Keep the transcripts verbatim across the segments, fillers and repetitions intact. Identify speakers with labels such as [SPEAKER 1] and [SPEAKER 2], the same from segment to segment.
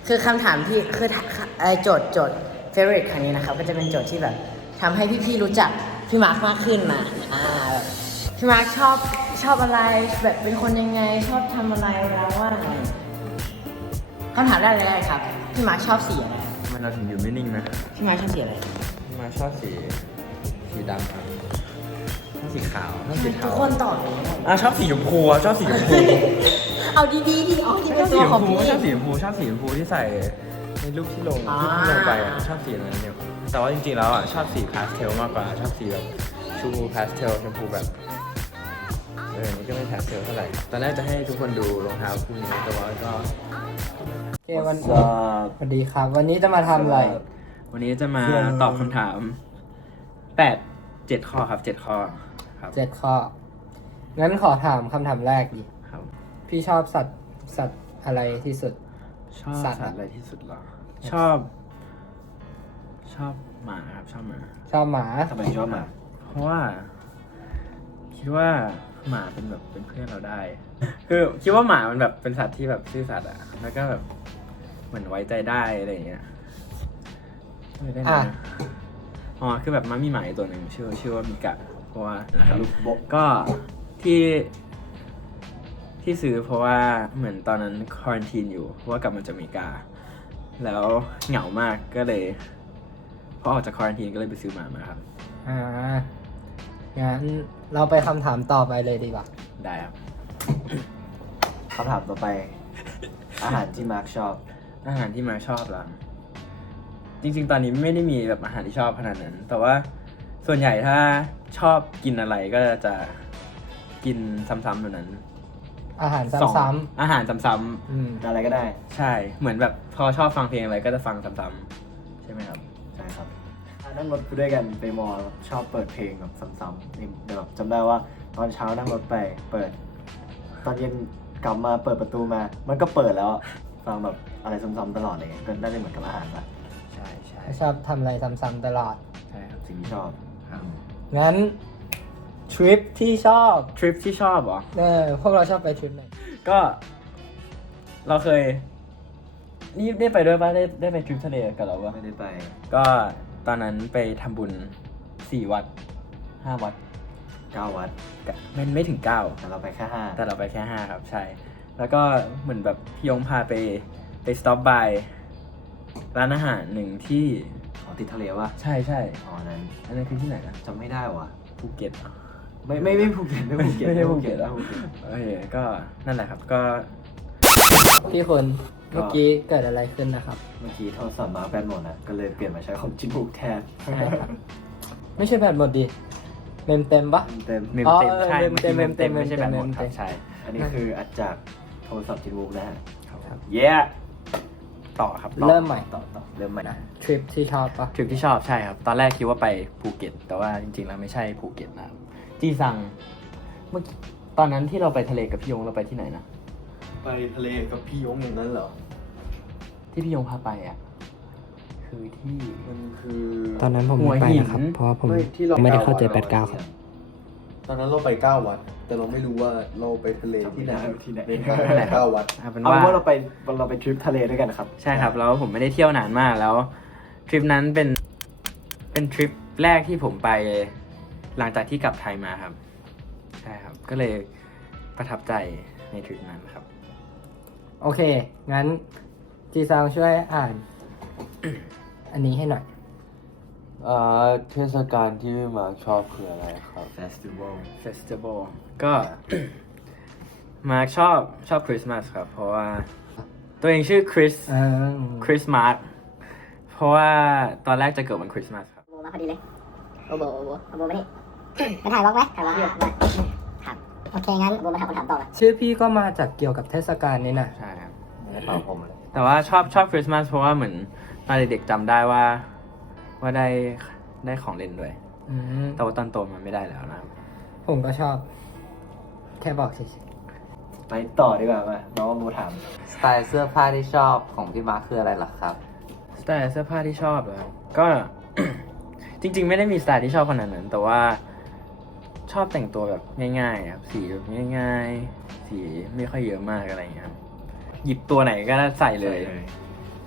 [SPEAKER 1] คือคำถามที่คือไอโจทย์โจทย์ favorite ครั้งนี้นะครับก็จะเป็นโจทย์ที่แบบทำให้พี่ๆรู้จักพี่มาร์คมากขึ้นมาอ่าแบบพี่มาร์คชอบชอบอะไรแบบเป็นคนยังไงชอบทำอะไรแล้วว่าไงคำถามแรกเลยครับพี่มาร์คชอบสีอะไร
[SPEAKER 2] มันเราถึงอยู่ไม่นิ่งนะ
[SPEAKER 1] พี่มาร์คชอบสีอะไร
[SPEAKER 2] มาชอบสีสีดำครับชอบสีขาวชอบสี
[SPEAKER 1] ทุ
[SPEAKER 2] เทาก
[SPEAKER 1] คนตอบเลย
[SPEAKER 2] อ่ะชอบสีชมพูอ่ะชอบสีชมพู
[SPEAKER 1] เอาดีๆดิอ๋อที่เป็น
[SPEAKER 2] สี
[SPEAKER 1] ตัว
[SPEAKER 2] ช
[SPEAKER 1] ของ
[SPEAKER 2] มพู
[SPEAKER 1] พี่
[SPEAKER 2] ชอบสีชมพูชอบสีชมพูที่ใส่ในรูปที่ลง
[SPEAKER 1] อ่า
[SPEAKER 2] ที่ลงไปอ่ะชอบสีนั้นเนี่ยแต่ว่าจริงๆแล้วอ่ะชอบสีพาสเทลมากกว่าชอบสีแบบชมพูพาสเทลชมพูแบบเออนี่ก็ไม่พาสเทลเท่าไหร่ตอนแรกจะให้ทุกคนดูรองเท้าคู่นี้แต่ว่าก็
[SPEAKER 3] โอเควันสวัสดีครับ วันนี้จะมาทำอะไร
[SPEAKER 2] วันนี้จะมาตอบคำถามแปดเจ็ดข้อครับเจ็ดข้อครับ
[SPEAKER 3] เจ็ดข้อ งั้นขอถามคำถามแรกดิ
[SPEAKER 2] ครับ
[SPEAKER 3] พี่ชอบสัตว์สัตว์อะไรที่สุด
[SPEAKER 2] ชอบ
[SPEAKER 3] สั
[SPEAKER 2] สั
[SPEAKER 3] ต
[SPEAKER 2] ต
[SPEAKER 3] ว์
[SPEAKER 2] ว์อะไรที่สุดเหรอ ชอบ ชอบหมาครับชอบหมา
[SPEAKER 3] ชอบหมา
[SPEAKER 2] ทำไมชอบหมา เพราะว่า คิดว่าหมาเป็นแบบเป็นเพื่อนเราได้ คือคิดว่าหมามันแบบเป็นสัตว์ที่แบบซื่อสัตย์อะแล้วก็แบบเหมือนไว้ใจได้อะไรอย่างเงี้ยไม่ได้ไหม
[SPEAKER 3] อ่ะ
[SPEAKER 2] อ๋อคือแบบมันมีหมาอีกตัวหนึ่งชื่อชื่อว่ามิกะเพราะว่านะครับก็ที่ที่ซื้อเพราะว่าเหมือนตอนนั้นควอรันทีนอยู่เพราะว่ากลับมาจากอเมริกา แล้วเหงามากก็เลยพอออกจากควอรันทีนก็เลยไปซื้อหมามาครับ
[SPEAKER 3] อ่า งั้นเราไปคำถามต่อไปเลยดีกว่า
[SPEAKER 2] ได้ครับ
[SPEAKER 4] คำถามต่อไป อาหารที่มาร์คชอบ
[SPEAKER 2] อาหารที่มาชอบล่ะจริงๆ ตอนนี้ไม่ได้มีแบบอาหารที่ชอบขนาดนั้น แต่ว่าส่วนใหญ่ถ้าชอบกินอะไรก็จะกินซ้ำๆแบบนั้น
[SPEAKER 3] อาหาร
[SPEAKER 2] สอง
[SPEAKER 3] ซ้
[SPEAKER 2] อาหารซ้ำ
[SPEAKER 3] ำอืม
[SPEAKER 4] อะไรก็ได้
[SPEAKER 2] ๆใช่เหมือนแบบพอชอบฟังเพลงอะไรก็จะฟังซ้ำๆใช่ไหมครับ
[SPEAKER 4] ใช่ครับนั่งรถไปด้วยกันไปมอชอบเปิดเพลงแบบซ้ำๆนี่เดี๋ยวแบบจำได้ว่าตอนเช้านั่งรถไปเปิด ตอนเย็นกลับมาเปิดประตูมา มันก็เปิดแล้วฟังแบบอะไรซ้ำๆตลอดเลยก็น่าจะเหมือนกับอาหารปะ
[SPEAKER 2] ใช่ใช่
[SPEAKER 3] ชอบทำอะไรซ้ำๆตลอด
[SPEAKER 2] ใช่ครับ
[SPEAKER 4] สิ่งที่ชอบ
[SPEAKER 2] ครับ
[SPEAKER 3] งั้นทริปที่ชอบ
[SPEAKER 2] ทริปที่ชอบเหรอ
[SPEAKER 3] เออพวกเราชอบไปทริปไหน
[SPEAKER 2] ก็เราเคยนี่ได้ไปด้วยป่ะได้ได้ไปทริปทะเลกับเราป่ะ
[SPEAKER 4] ไม่ได้ไป
[SPEAKER 2] ก็ตอนนั้นไปทำบุญสี่วัดห้าวัด
[SPEAKER 4] เก้าวัด
[SPEAKER 2] ก็ไม่ไม่ถึงเก้า
[SPEAKER 4] แต่เราไปแค่ห้า
[SPEAKER 2] แต่เราไปแค่ห้าครับใช่ แล้วก็เหมือนแบบพี่ยงพาไปไปสต็อปบายร้านอาหารหนึ่งที่
[SPEAKER 4] ของติดทะเลวะ
[SPEAKER 2] ใช่ใช่
[SPEAKER 4] อ๋อนั้น
[SPEAKER 2] อันนั้นคือที่ไหนนะ
[SPEAKER 4] จำไม่ได้ว่ะ
[SPEAKER 2] ภูเก็ตเหรอ
[SPEAKER 4] ไม่ไม่ไม่ภูเก็ตไม่ภูเก็ต
[SPEAKER 2] ไม่ใช่ภูเก็ตเหรอ
[SPEAKER 4] ไม่ภูเก็ต
[SPEAKER 2] โอเคก็นั่นแหละครับก็
[SPEAKER 3] พี่คนเมื่อกี้เกิดอะไรขึ้นนะครับ
[SPEAKER 4] เมื่อกี้โทรศัพท์มาแบตหมดนะก็เลยเปลี่ยนมาใช้ของจินบุกแทน
[SPEAKER 3] ใช่ครับ ไม่ใช่แบตหมดดิ เมมเต็มปะ
[SPEAKER 4] เต็ม
[SPEAKER 2] เมม
[SPEAKER 3] อ๋อ
[SPEAKER 2] เต็ม
[SPEAKER 3] เออ
[SPEAKER 2] ใช่
[SPEAKER 3] เมม
[SPEAKER 2] เมื่อ
[SPEAKER 3] เต็ม
[SPEAKER 2] กี้เมมเต็ม
[SPEAKER 3] เมมเต็ม
[SPEAKER 2] ไม่ใช่แบตหมด
[SPEAKER 3] เมม
[SPEAKER 2] ค
[SPEAKER 3] เต็
[SPEAKER 2] รับ
[SPEAKER 3] ม
[SPEAKER 2] ใช่
[SPEAKER 4] อันนี้คืออัดจากโทรศัพท์จินบุกนะฮะ
[SPEAKER 2] ครับ
[SPEAKER 4] เย้
[SPEAKER 2] ต่อครับต่อ
[SPEAKER 3] เริ่มใหม่
[SPEAKER 4] ต่อต่อเริ่มใหม่นะ
[SPEAKER 3] ทริปที่ชอบปะ
[SPEAKER 2] ทริปที่ชอบใช่ครับ ตอนแรกคิดว่าไปภูเก็ต แต่ว่าจริงๆแล้วไม่ใช่ภูเก็ตนะครับจีซังเมื่อกี้ตอนนั้นที่เราไปทะเลกับพี่ยงเราไปที่ไหนนะ
[SPEAKER 5] ไปทะเลกับพี่ยงอย่างนั้นเหรอ
[SPEAKER 2] ที่พี่ยงพาไปอ่ะคือที่
[SPEAKER 5] มันคือ
[SPEAKER 3] ตอนนั้นผม
[SPEAKER 2] หัว
[SPEAKER 3] ไม่ไป
[SPEAKER 2] หิน
[SPEAKER 3] นะครับ เพราะว่าผม
[SPEAKER 5] ไม่ที่เรา
[SPEAKER 3] ไม่ได้เข้าใจ
[SPEAKER 5] ก้
[SPEAKER 3] แปดเก้าครับ
[SPEAKER 5] ตอนนั้นเราไปเก้าวัด แต่เราไม่รู้ว่าเราไปทะเลที่ไหน
[SPEAKER 4] ที่ไหน
[SPEAKER 2] นั่นแหละครับ
[SPEAKER 5] เก้าวัด
[SPEAKER 2] เอาเป็น
[SPEAKER 4] เอา
[SPEAKER 2] ว่า
[SPEAKER 4] เป็นว่าเราไปเราไปทริปทะเลด้วยกันครับ
[SPEAKER 2] ใช่ครับแล้วผมไม่ได้เที่ยวนานมากแล้วทริปนั้นเป็นเป็นทริปแรกที่ผมไปหลังจากที่กลับไทยมาครับใช่ครับก็เลยประทับใจในทริปนั้นครับ
[SPEAKER 3] โอเค งั้นจีซังช่วยอ่าน อันนี้ให้หน่อย
[SPEAKER 5] อ่าเทศกาลที่พี่มาชอบคืออะไรครับ
[SPEAKER 4] เฟสติวัล
[SPEAKER 2] เฟสติวัลก็ มาร์คชอบชอบคริสต์มาสครับ เพราะว่าตัวเองชื่อคริส
[SPEAKER 3] อ่า
[SPEAKER 2] คริสมาร์คเพราะว่าตอนแรกจะเกิดวันคริสต์มาสครับ
[SPEAKER 6] โบมาพอดีเลยโอโบโอโบโอโบมานี่ มาถ่ายวอล์กไหมถ่ายวอล์กอยู่มาครับ โอเค งั้นโบมาถามคำถามต่อเลย
[SPEAKER 3] ชื่อพี่ก็มาจากเกี่ยวกับเทศกาลนี่นะ
[SPEAKER 2] ใช่ครับ
[SPEAKER 4] ในเป่าผมเลย
[SPEAKER 2] แต่ว่าชอบชอบคริสต์มาสเพราะว่าเหมือนตอนเด็กๆจำได้ว่า ว่าได้ได้ของเล่นด้วย
[SPEAKER 3] อืม
[SPEAKER 2] แต่ว่าตอนโตมันไม่ได้แล้วนะครับ
[SPEAKER 3] ผมก็ชอบ แค่บอกเฉย
[SPEAKER 4] ไปต่อดีกว่ามาน้องโมถาม
[SPEAKER 7] สไตล์เสื้อผ้าที่ชอบของพี่มาร์คคืออะไรเหรอครับ
[SPEAKER 2] สไตล์เสื้อผ้าที่ชอบเหรอครับก็ จริง ๆ ไม่ได้มีสไตล์ที่ชอบขนาดนั้น แต่ว่าชอบแต่งตัวแบบง่ายๆครับสีแบบง่ายๆ สีไม่ค่อยเยอะมากอะไรอย่างเงี้ยครับหยิบตัวไหนก็ได้ใส่เลย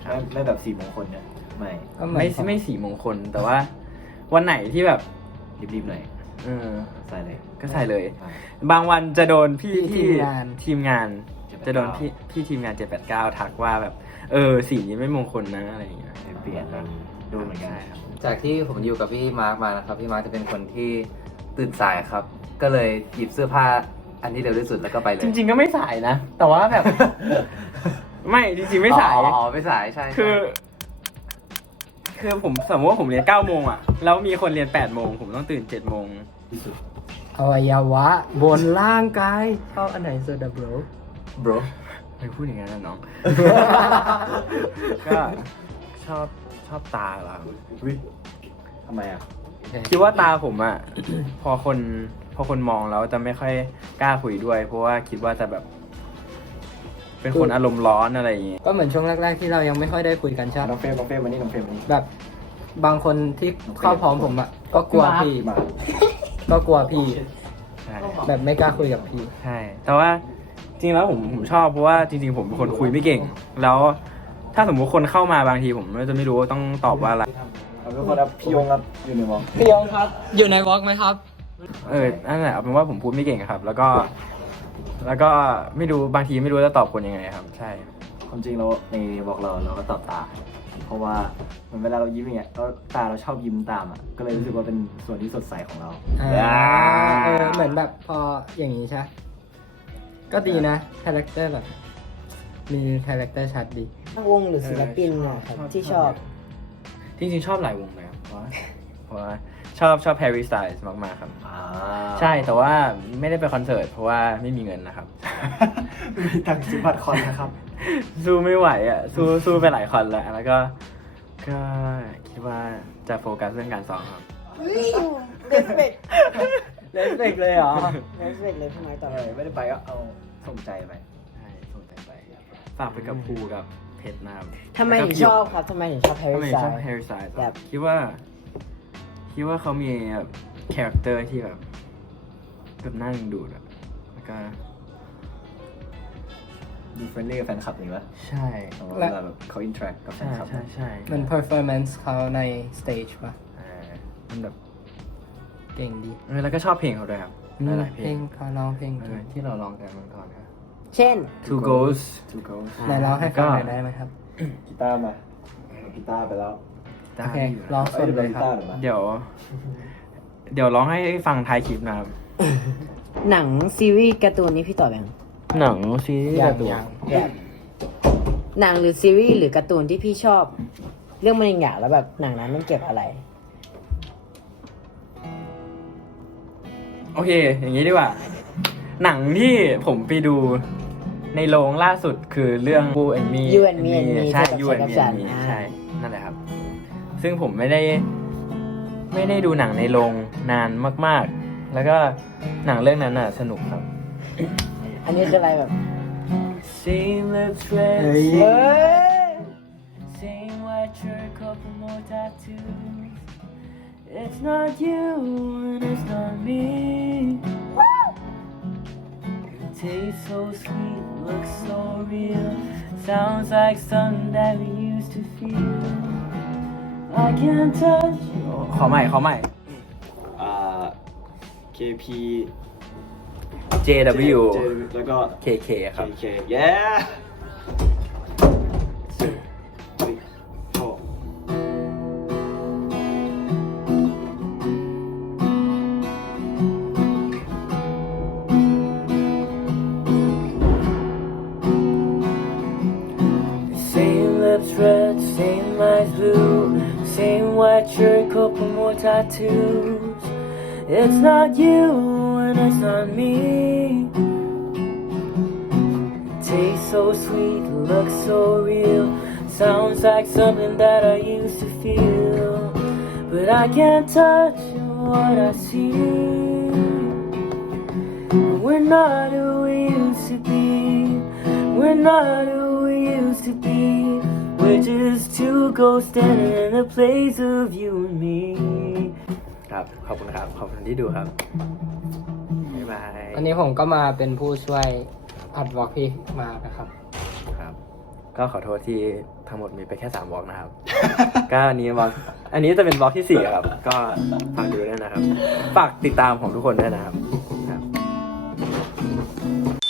[SPEAKER 4] ไม่ไม่แบบสี่มงคลเนี่ยไม่
[SPEAKER 3] ก็เหมือน
[SPEAKER 2] ไม่
[SPEAKER 3] ผม
[SPEAKER 2] ไม่สีมงคล แต่ว่าวันไหนที่แบบ
[SPEAKER 4] รีบๆหน่อย
[SPEAKER 2] เออ
[SPEAKER 4] ใส่เลย
[SPEAKER 2] ก็ใส่เลย
[SPEAKER 4] ใช่
[SPEAKER 2] บางวันจะโดนพี่
[SPEAKER 3] พี่
[SPEAKER 2] ที่
[SPEAKER 3] ทีมงาน
[SPEAKER 2] ทีมงาน
[SPEAKER 4] เจ็ดแปด
[SPEAKER 2] จะโดน
[SPEAKER 4] เก้า
[SPEAKER 2] พี่พี่ทีมงานเจ็ดแปดเก้าทักว่าแบบ เออสีนี้ไม่มงคลนะอะไรอย่างเงี้ย
[SPEAKER 4] เปลี่ยนนะดูเหมือนกัน
[SPEAKER 2] ใช่ครับ
[SPEAKER 7] จากที่ผมอยู่กับพี่มาร์คมานะครับ พี่มาร์คจะเป็นคนที่ตื่นสายครับ ก็เลยหยิบเสื้อผ้าอันที่เร็วที่สุดแล้วก็ไปเลย
[SPEAKER 2] จริง ๆ ก็ไม่สายนะ แต่ว่าแบบ ไม่จริงๆไม่สาย
[SPEAKER 7] อ๋ออ๋อไม่สายใช่ใช่
[SPEAKER 2] คือ คือผมสมมติว่าผมเรียนเก้าโมงอ่ะ แล้วมีคนเรียนแปดโมงผมต้องตื่นเจ็ดโมง
[SPEAKER 4] ที่สุด
[SPEAKER 3] อวัยวะบนร่างกายชอบอันไหนสุดอะ bro
[SPEAKER 4] bro
[SPEAKER 2] ไม่พูดอย่างนั้นนะน้อง ก็ชอบชอบตาเหรอ
[SPEAKER 4] อุ้ยทำไมอ่ะ
[SPEAKER 2] คิดว่าตาผมอ่ะ พอคนพอคนมองแล้วจะไม่ค่อยกล้าคุยด้วย เพราะว่าคิดว่าจะแบบ เป็นคนอารมณ์ร้อนอะไรอย่างเงี้ย
[SPEAKER 3] ก็เหมือนช่วงแรกๆที่เรายังไม่ค่อยได้คุยกันใช่
[SPEAKER 4] น้องเฟรมน้องเฟรมมานี่น้องเฟรมมานี่
[SPEAKER 3] แบบบางคนที่เข้าพร้อมผมอะก็กลัวพี่
[SPEAKER 4] มา
[SPEAKER 3] ก็กลัวพี่
[SPEAKER 2] ใช่
[SPEAKER 3] แบบไม่กล้าคุยกับพี่
[SPEAKER 2] ใช่ แต่ว่าจริงแล้วผมผมชอบเพราะว่าจริงๆผมเป็นคนคุยไม่เก่ง แล้วถ้าสมมติคนเข้ามาบางทีผมก็จะไม่รู้ว่าต้องตอบว่าอะไร
[SPEAKER 4] เอาทุกคนครับพี่ยงครับอยู่ในวง
[SPEAKER 3] พี่ยงครับ อยู่ในวอล์กไหมครับ
[SPEAKER 2] เออนั่นแหละเอาเป็นว่าผมพูดไม่เก่งอะครับ แล้วก็ แล้วก็ไม่รู้บางทีไม่รู้จะตอบคนยังไงครับ ใช่
[SPEAKER 4] ความจริงเราในบอกเราเราก็ตอบตา เพราะว่าเหมือนเวลาเรายิ้มอย่างเงี้ยเราตาเราชอบยิ้มตามอ่ะก็เลยรู้สึกว่าเป็นส่วนที่สดใสของเรา
[SPEAKER 3] อ่าเออเหมือนแบบพออย่างนี้ใช่ ก็ดีนะคาแรคเตอร์แบบ มีคาแรคเตอร์ชัดดี
[SPEAKER 1] วงหรือศิลปินนะครับที่ชอบ
[SPEAKER 2] จริงๆชอบหลายวงเลยครับเพราะว่าเพราะว่าชอบชอบ Harry Styles มากๆครับ
[SPEAKER 4] อ่า
[SPEAKER 2] ใช่แต่ว่าไม่ได้ไปคอนเสิร์ตเพราะว่าไม่มีเงินนะครับ
[SPEAKER 4] มีตังค์ซื้อบัตรคอนนะครับ
[SPEAKER 2] สู้ไม่ไหวอ่ะสู้สู้ไปหลายคอนแล้วแล้วก็ก็คิดว่าจะโฟกัสเรื่องการซ้อมครับ
[SPEAKER 1] เลสเปกเลสเปกเลยเหรอเลสเปกเลยพี่ไม้ต่อ
[SPEAKER 4] เออไม่ได้ไปก็เอาส่งใจไป
[SPEAKER 2] ใช่ส่งใจไปฝากไปกับภูกับเพชรนะครับ
[SPEAKER 1] ทำไมถึงชอบครับทำไมถึงชอบแฮร์
[SPEAKER 2] ทำไม
[SPEAKER 1] รี่
[SPEAKER 2] ถึง
[SPEAKER 1] ส
[SPEAKER 2] ช
[SPEAKER 1] ไต
[SPEAKER 2] อบ
[SPEAKER 1] ล์
[SPEAKER 2] Harry Styles
[SPEAKER 1] แบบ
[SPEAKER 2] คิดว่า คิดว่าเขามีแบบคาแรคเตอร์ที่แบบแบบน่าดึงดูดอะแล้วก็
[SPEAKER 4] ดูเฟรนลี่กับแฟนคลับนี่วะ
[SPEAKER 2] ใช่
[SPEAKER 4] เวลาแบบเขาอินเทอร์แอคกับแฟน
[SPEAKER 2] ใช่
[SPEAKER 4] คลับ
[SPEAKER 2] ใช่ใช่
[SPEAKER 3] มัน performance เขาใน stage ป่ะ
[SPEAKER 2] อ่ามันแบบ
[SPEAKER 3] เก่งดี
[SPEAKER 2] เออแล้วก็ชอบเพลงเขาด้วยครับหลายๆเพ
[SPEAKER 3] เพ
[SPEAKER 2] ล
[SPEAKER 3] ล
[SPEAKER 2] ง
[SPEAKER 3] งเขาร้องเพลง
[SPEAKER 2] เอ
[SPEAKER 3] เก่
[SPEAKER 2] อง ที่เราลองกันมันก่อนนะ
[SPEAKER 1] เช่น
[SPEAKER 2] Two Ghosts
[SPEAKER 4] ทูเกิล
[SPEAKER 3] ไหนร้องให้ฟังหน่อยได้ไหมครับ
[SPEAKER 4] กีตาร์มาเอากีตาร์ไปแล้ว
[SPEAKER 3] โอเคร้องสดเลยครับ
[SPEAKER 4] อ้ดี๋วกีตาร์หน่อยมา
[SPEAKER 2] เดี๋ยว เดี๋ยวร้องให้ฟังท้ายคลิปนะครับ
[SPEAKER 1] หนังซีรีส์การ์ตูนนี้พี่ตอบยัง
[SPEAKER 2] หนังซีรีส์
[SPEAKER 3] อย่า
[SPEAKER 2] การ์ตูน
[SPEAKER 3] อย่าง
[SPEAKER 1] แบบหนังหรือซีรีส์หรือการ์ตูนที่พี่ชอบ เรื่องมันอย่างแล้วแบบหนังนั้นมันเก็บอะไร
[SPEAKER 2] โอเค อย่างนี้ดีกว่า หนังที่ผมไปดูในโรงล่าสุดคือเรื่อง You and Me
[SPEAKER 1] You and Me and Me
[SPEAKER 2] ใช่
[SPEAKER 1] ที่
[SPEAKER 2] You
[SPEAKER 1] กับ
[SPEAKER 2] and Me
[SPEAKER 1] ชั
[SPEAKER 2] and
[SPEAKER 1] ด
[SPEAKER 2] Me
[SPEAKER 1] อ่า
[SPEAKER 2] ใช่ นั่นแหละครับ ซึ่งผมไม่ได้ ไม่ได้ดูหนังในโรงนานมากๆ แล้วก็หนังเรื่องนั้นน่ะสนุกครับ
[SPEAKER 1] อันนี้คืออะไรแบบ
[SPEAKER 2] Same lips red
[SPEAKER 3] เฮ้ย
[SPEAKER 1] เฮ้ย
[SPEAKER 2] Same white shirt couple more tattoos It's not you and it's not me It tastes so sweet, looks so real Sounds like something that we used to feel I can't touch ขอใหม่ขอใหม่
[SPEAKER 4] อ่า เค พี
[SPEAKER 2] เจ ดับเบิลยู
[SPEAKER 4] J- แล้วก็
[SPEAKER 2] เค เค ครับ
[SPEAKER 4] เค yeah โอ้
[SPEAKER 2] Same lips red, same eyes blue, same white shirt, couple more tattoos. It's not you and it's not me. It tastes so sweet, looks so real. Sounds like something that I used to feel. But I can't touch what I see. We're not who we used to be. We're not who we used to be. We're just two ghosts standing in the place of you and me ครับ ขอบคุณครับ ขอบคุณที่ดูครับ บ๊ายบาย
[SPEAKER 3] วันนี้ผมก็มาเป็นผู้ช่วยอัดวอล์กพี่มานะครับ
[SPEAKER 2] ครับก็ขอโทษที่ทั้งหมดมีไปแค่สามบล็อกนะครับ ก็อันนี้บล็อกอันนี้จะเป็นบล็อกที่สี่ครับ ก็ฝากดูด้วยนะครับ ฝากติดตามของทุกคนด้วยนะครับครับ